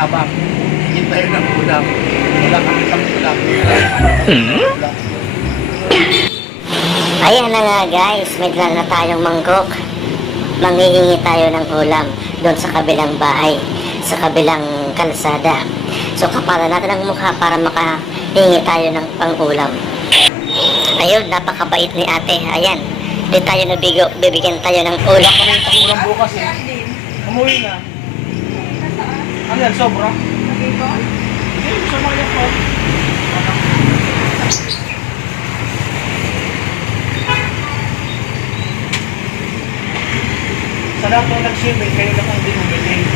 tabang. Hingin tayo ng ulam. Wala kami pang ulam. Ayan na nga guys, may dala na tayong mangkok. Manghihingi tayo ng ulam doon sa kabilang bahay, sa kabilang kalsada. So kapalan natin ang mukha para makahingi tayo ng pang-ulam. Ayun, napakabait ni ate. Ayan, di tayo nabigo, bibigyan tayo ng ulam. Kami yung pang-ulam bukas eh. Umuwi na. Ano yan, sobra? Hindi, gusto mo yan po. Sa lahat ng nag-swimming, kayo lang ang dinumili.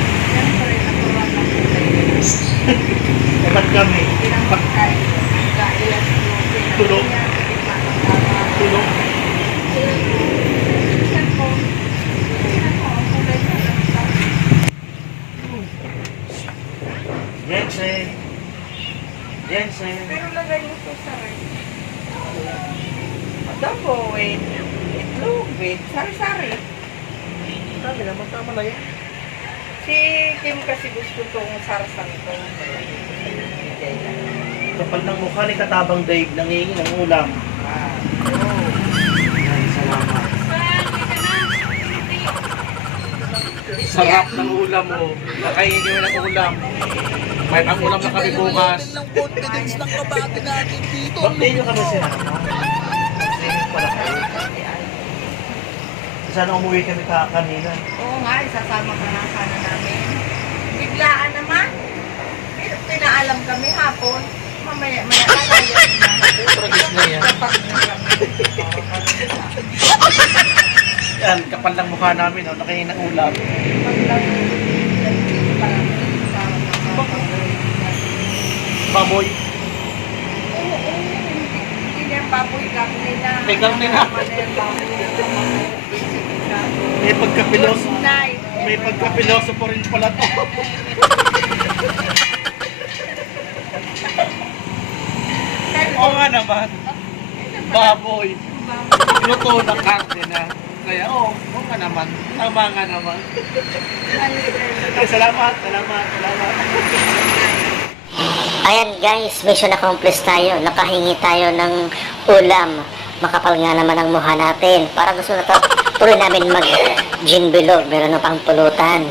Eh, ba't kami? Tulog. Tulog. Jensen. Jensen. Pero lagay mo to sa rin. Adobo with itlog with sari-sari. Sabi naman, tama na yan. Si Kim kasi gusto tong sarsan to. Kapal ng mukha ni Katabang Dave, nangingi ng ulam. Ay, salamat. Sarap ng ulam mo. Nakahingi kami ng ulam. May pang-ulam na kami bukas. Lang confidence ng kabate natin dito. Ba't di nyo kami sinama? Singit pala kayo. Sana umuwi kami kanina. Oo nga, isasama ka na sana namin. Biglaan naman. Pinaalam kami hapon. Mamaya, manakalayo na. Tragis na yan. Yan, kapal ng mukha namin, oh, nakahingi ng ulam. Baboy. Hindi na yung baboy karne na. May karne na. May pagkapiloso. May pagkapiloso po rin pala to. Oo nga naman. Baboy. Luto na karne na. Kaya oo nga naman. Tama nga naman. Okay, salamat. Ayan guys, mission accomplished tayo. Nakahingi tayo ng ulam. Makapal nga naman ang mukha natin. Para gusto na to, tuloy namin mag-gin below. Meron na pang pulutan.